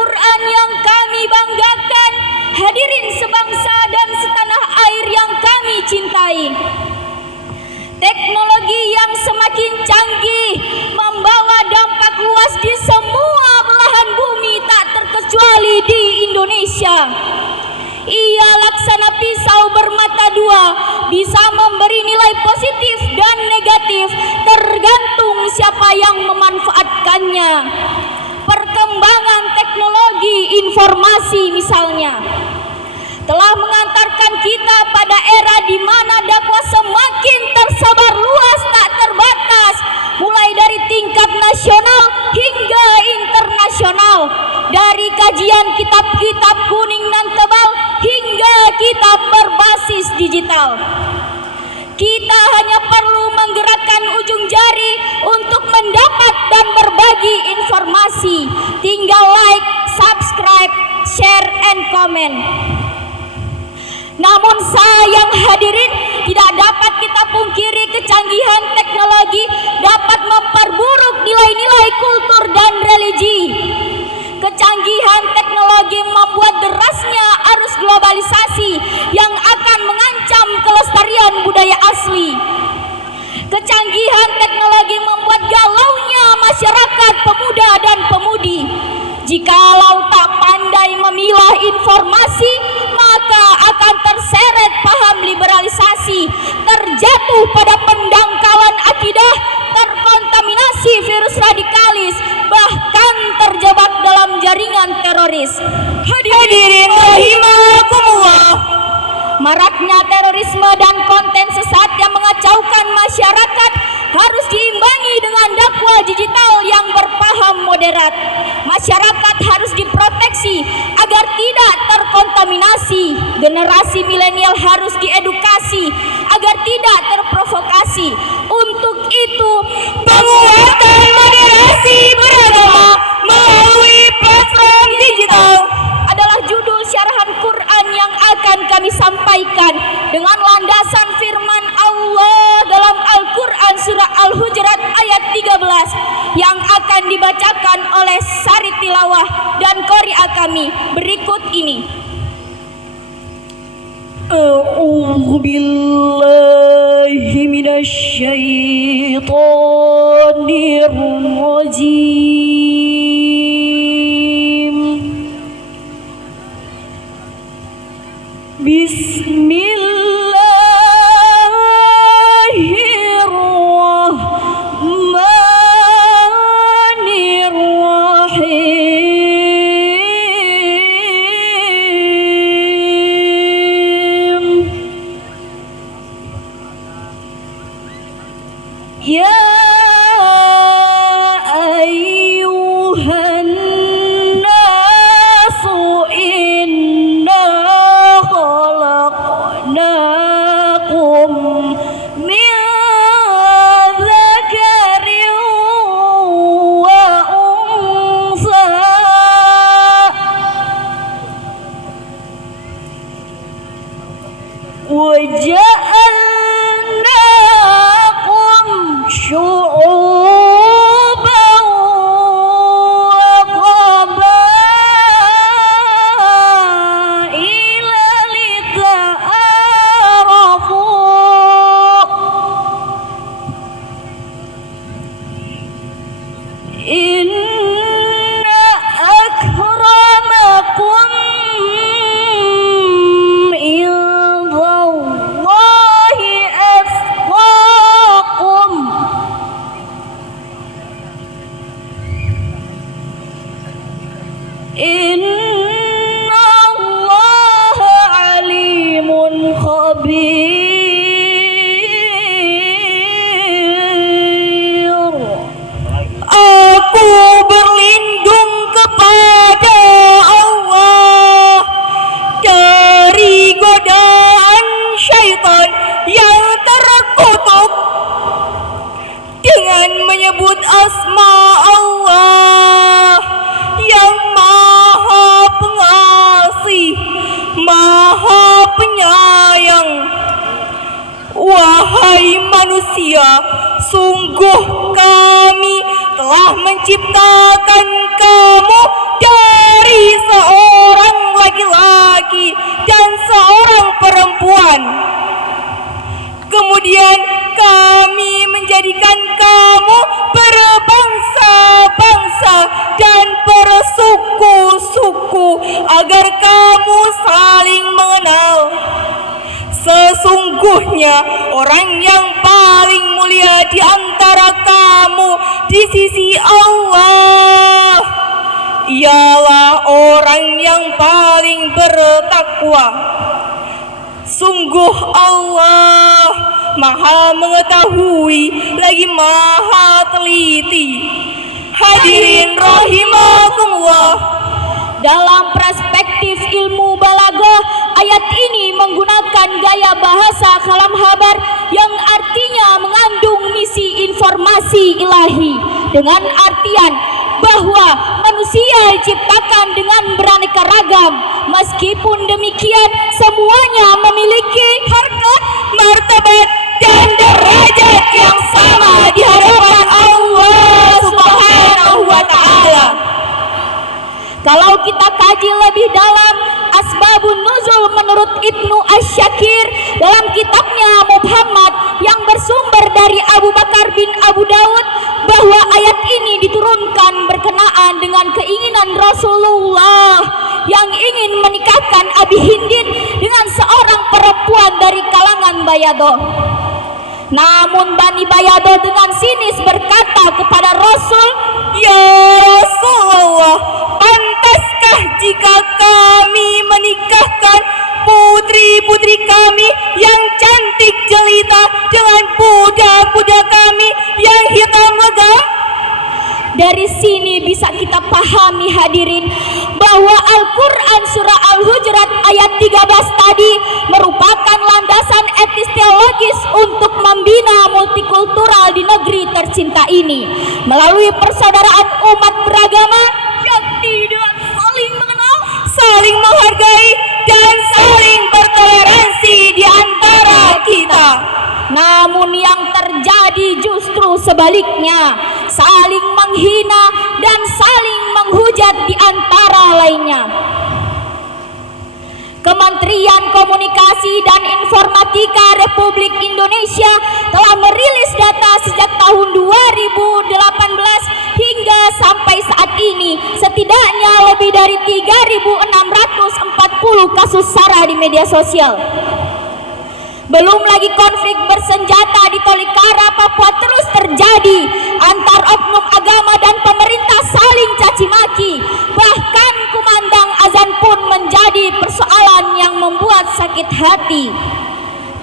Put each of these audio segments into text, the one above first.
Quran yang kami banggakan, hadirin sebangsa dan setanah air yang kami cintai. Teknologi yang semakin canggih membawa dampak luas di semua belahan bumi, tak terkecuali di Indonesia. Ia laksana pisau bermata dua, bisa memberi nilai positif dan negatif tergantung siapa yang memanfaatkannya. Perkembangan teknologi informasi misalnya telah mengantarkan kita pada era di mana dakwah semakin tersebar luas, tak terbatas, mulai dari tingkat nasional hingga internasional, dari kajian kitab-kitab kuning dan tebal hingga kitab berbasis digital. Kita hanya perlu menggerakkan ujung jari untuk mendapat dan berbagi informasi. Tinggal like, subscribe, share, and comment. Namun sayang hadirin, tidak dapat kita pungkiri kecanggihan teknologi dapat memperburuk nilai-nilai kultur dan religi. Kecanggihan teknologi membuat derasnya arus globalisasi yang akan mengancam kelestarian budaya asli. Kecanggihan teknologi membuat galaunya masyarakat pemuda dan pemudi. Jikalau tak pandai memilah informasi, maka akan terseret paham liberalisasi, terjatuh pada pendangkalan akidah, terkontaminasi virus radikalis, bahkan terjebak dalam jaringan teroris. Hadirin rahimakumullah. Maraknya terorisme dan konten sesat yang mengacaukan masyarakat harus diimbangi dengan dakwah digital yang berpaham moderat. Masyarakat harus diproteksi agar tidak terkontaminasi. Generasi milenial harus diedukasi agar tidak terprovokasi. Untuk itu, penguatan moderasi beragama melalui platform digital adalah judul syarahan Quran yang akan kami sampaikan dengan landasan firman Allah dalam Al-Quran surah Al-Hujurat ayat 13 yang akan dibacakan oleh Sari Tilawah dan Qori'ah kami berikut ini. A'udzu billahi minasy syaithanir rajim. Ya ayyuhan nasu inna khalaqnakum min dzakarin wa unsa wa syu'uban wa qabaila lita'arafu. Inna akramakum indallahi atqakum. Inna Allaha alimun khabir. Aku berlindung kepada Allah dari godaan syaitan yang terkutuk dengan menyebut asma Allah yang Maha Pengasih, Maha Penyayang. Wahai manusia, sungguh kami telah menciptakan kamu dari suku agar kamu saling mengenal. Sesungguhnya orang yang paling mulia di antara kamu di sisi Allah ialah orang yang paling bertakwa. Sungguh Allah Maha mengetahui lagi Maha teliti. Hadirin rahimakumullah. Dalam perspektif ilmu balaghah, ayat ini menggunakan gaya bahasa kalam habar yang artinya mengandung misi informasi ilahi dengan artian bahwa manusia diciptakan dengan beraneka ragam. Meskipun demikian, semuanya memiliki harkat, martabat, dan derajat yang sama di hadapan Allah Subhanahu wa Ta'ala. Kalau kita kaji lebih dalam Asbabun Nuzul menurut Ibnu Asy-Syakir dalam kitabnya Muhammad yang bersumber dari Abu Bakar bin Abu Daud, bahwa ayat ini diturunkan berkenaan dengan keinginan Rasulullah yang ingin menikahkan Abi Hindin dengan seorang perempuan dari kalangan Bayadoh. Namun Bani Bayadoh dengan sinis berkata kepada Rasul, "Ya Rasulullah, pantaskah jika kami menikahkan putri-putri kami yang cantik jelita dengan budak-budak kami yang hitam legam?" Dari sini bisa kita pahami hadirin bahwa Al-Quran surah Al-Hujurat ayat 13 tadi merupakan landasan etis teologis untuk membina multikultural di negeri tercinta ini melalui persaudaraan umat beragama yang tidak saling mengenal, saling menghargai, dan saling bertoleransi di antara kita. Namun yang terjadi justru sebaliknya, saling menghina dan saling menghujat di antara lainnya. Kementerian Komunikasi dan Informatika Republik Indonesia telah merilis data sejak tahun 2018 hingga sampai saat ini setidaknya lebih dari 3.640 kasus SARA di media sosial. Belum lagi konflik bersenjata di Tolikara, Papua terus terjadi antar oknum agama dan pemerintah saling caci maki. Bahkan kumandang azan pun menjadi persoalan yang membuat sakit hati.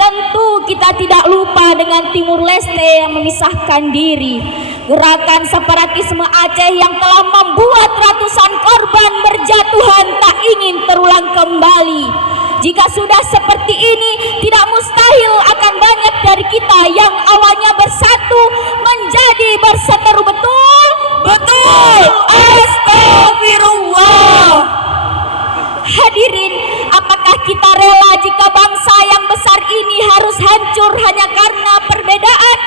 Tentu kita tidak lupa dengan Timur Leste yang memisahkan diri. Gerakan separatisme Aceh yang telah membuat ratusan korban berjatuhan tak ingin terulang kembali. Jika sudah seperti ini, tidak mustahil akan banyak dari kita yang awalnya bersatu menjadi berseteru. Betul? Betul. Astagfirullah. Hadirin, apakah kita rela jika bangsa yang besar ini harus hancur hanya karena perbedaan?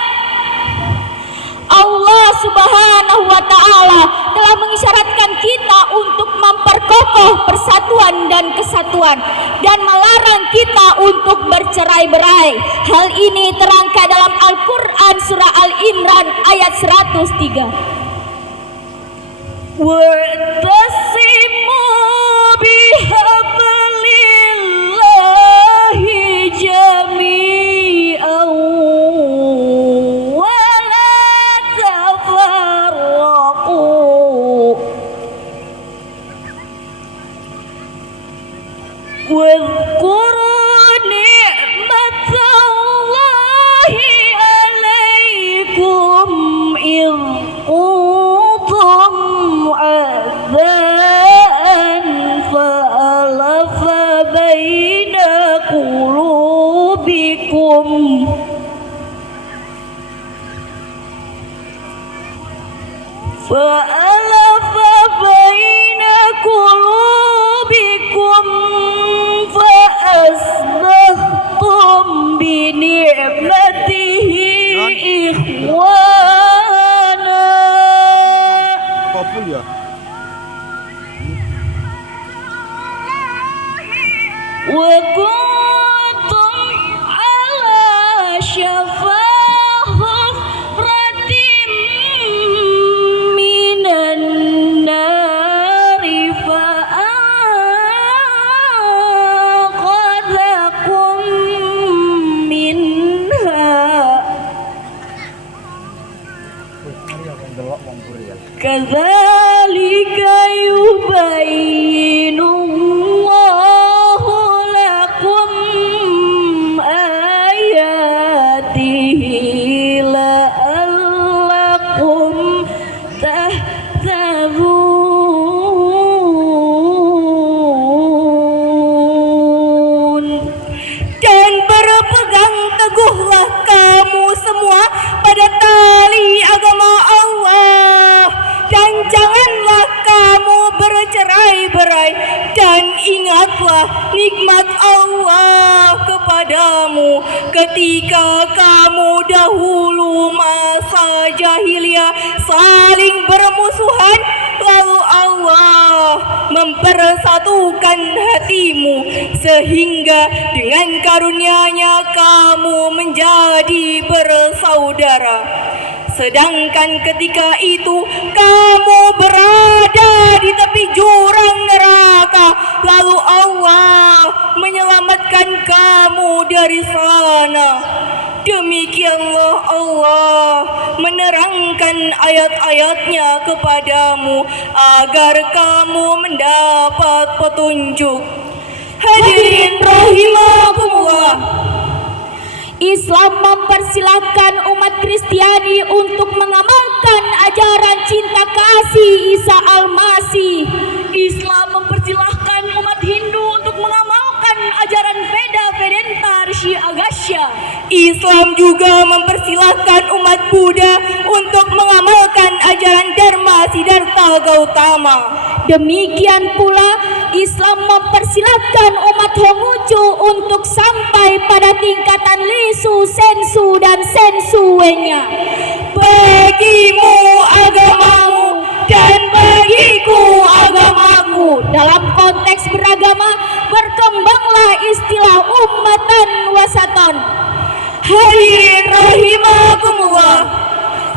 Allah Subhanahu wa Ta'ala telah mengisyaratkan kita untuk memperkokoh persatuan dan kesatuan dan melarang kita untuk bercerai-berai. Hal ini terangkai dalam Al-Quran surah Al-Imran ayat 103. Wa'tasimu bihablillahi jami'an واذكروا نعمة الله عليكم إذ كنتم أعداء فألف بين قلوبكم فأصبحتم بنعمته إخوانا وكنتم على شفا حفرة من النار فأنقذكم dan ingatlah nikmat Allah kepadamu ketika kamu dahulu masa jahiliyah saling bermusuhan, lalu Allah mempersatukan hatimu sehingga dengan karunia-Nya kamu menjadi bersaudara. Sedangkan ketika itu kamu berada di tepi jurang neraka, lalu Allah menyelamatkan kamu dari sana. Demikianlah Allah menerangkan ayat-ayatnya kepadamu agar kamu mendapat petunjuk. Hadirin rahimakumullah, Islam mempersilahkan umat Kristiani untuk mengamalkan ajaran cinta kasih Isa Al-Masih. Islam mempersilahkan umat Hindu untuk mengamalkan ajaran Veda Vedanta Rishi Agastya. Islam juga mempersilahkan umat Buddha untuk mengamalkan ajaran Dharma Siddhartha Gautama. Demikian pula Islam mempersilahkan umat Honghucu untuk sampai pada tingkatan Lisu, Sensu, dan Sensuenya. Bagimu agamamu dan bagiku agamaku. Dalam konteks beragama, berkembanglah istilah ummatan wasaton. Hadirin rahimakumullah,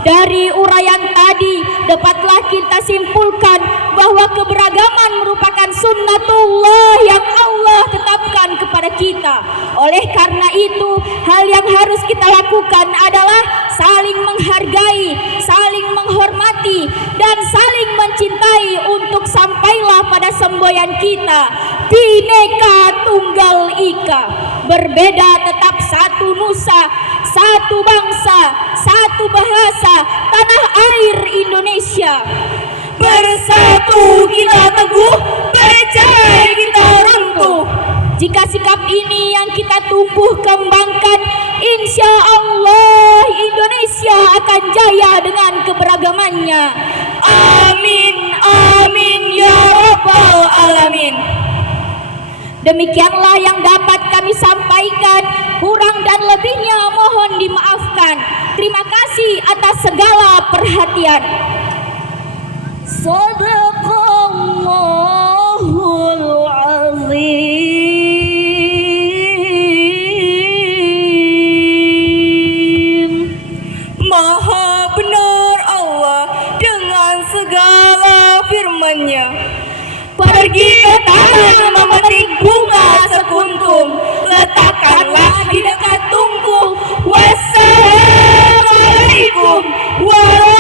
dari uraian tadi dapatlah kita simpulkan bahwa keberagaman merupakan sunnatullah yang Allah tetapkan kepada kita. Oleh karena itu, hal yang harus kita lakukan adalah saling menghargai, saling menghormati, dan saling mencintai untuk sampailah pada semboyan kita, Bhinneka Tunggal Ika. Berbeda tetap satu nusa, satu bangsa, satu bahasa, tanah air Indonesia. bersatu kita teguh, bercerai kita runtuh. Jika sikap ini yang kita tumbuh kembangkan, insya Allah Indonesia akan jaya dengan keberagamannya. Amin, amin ya rabbal alamin. Demikianlah yang dapat kami sampaikan, kurang dan lebihnya mohon dimaafkan. Terima kasih atas segala perhatian. Sadaqallahul azim. Maha benar Allah dengan segala firman-Nya. Pergi ke taman memetik bunga sekuntum, letakkanlah di dekat tungku. Wassalamualaikum warahmatullahi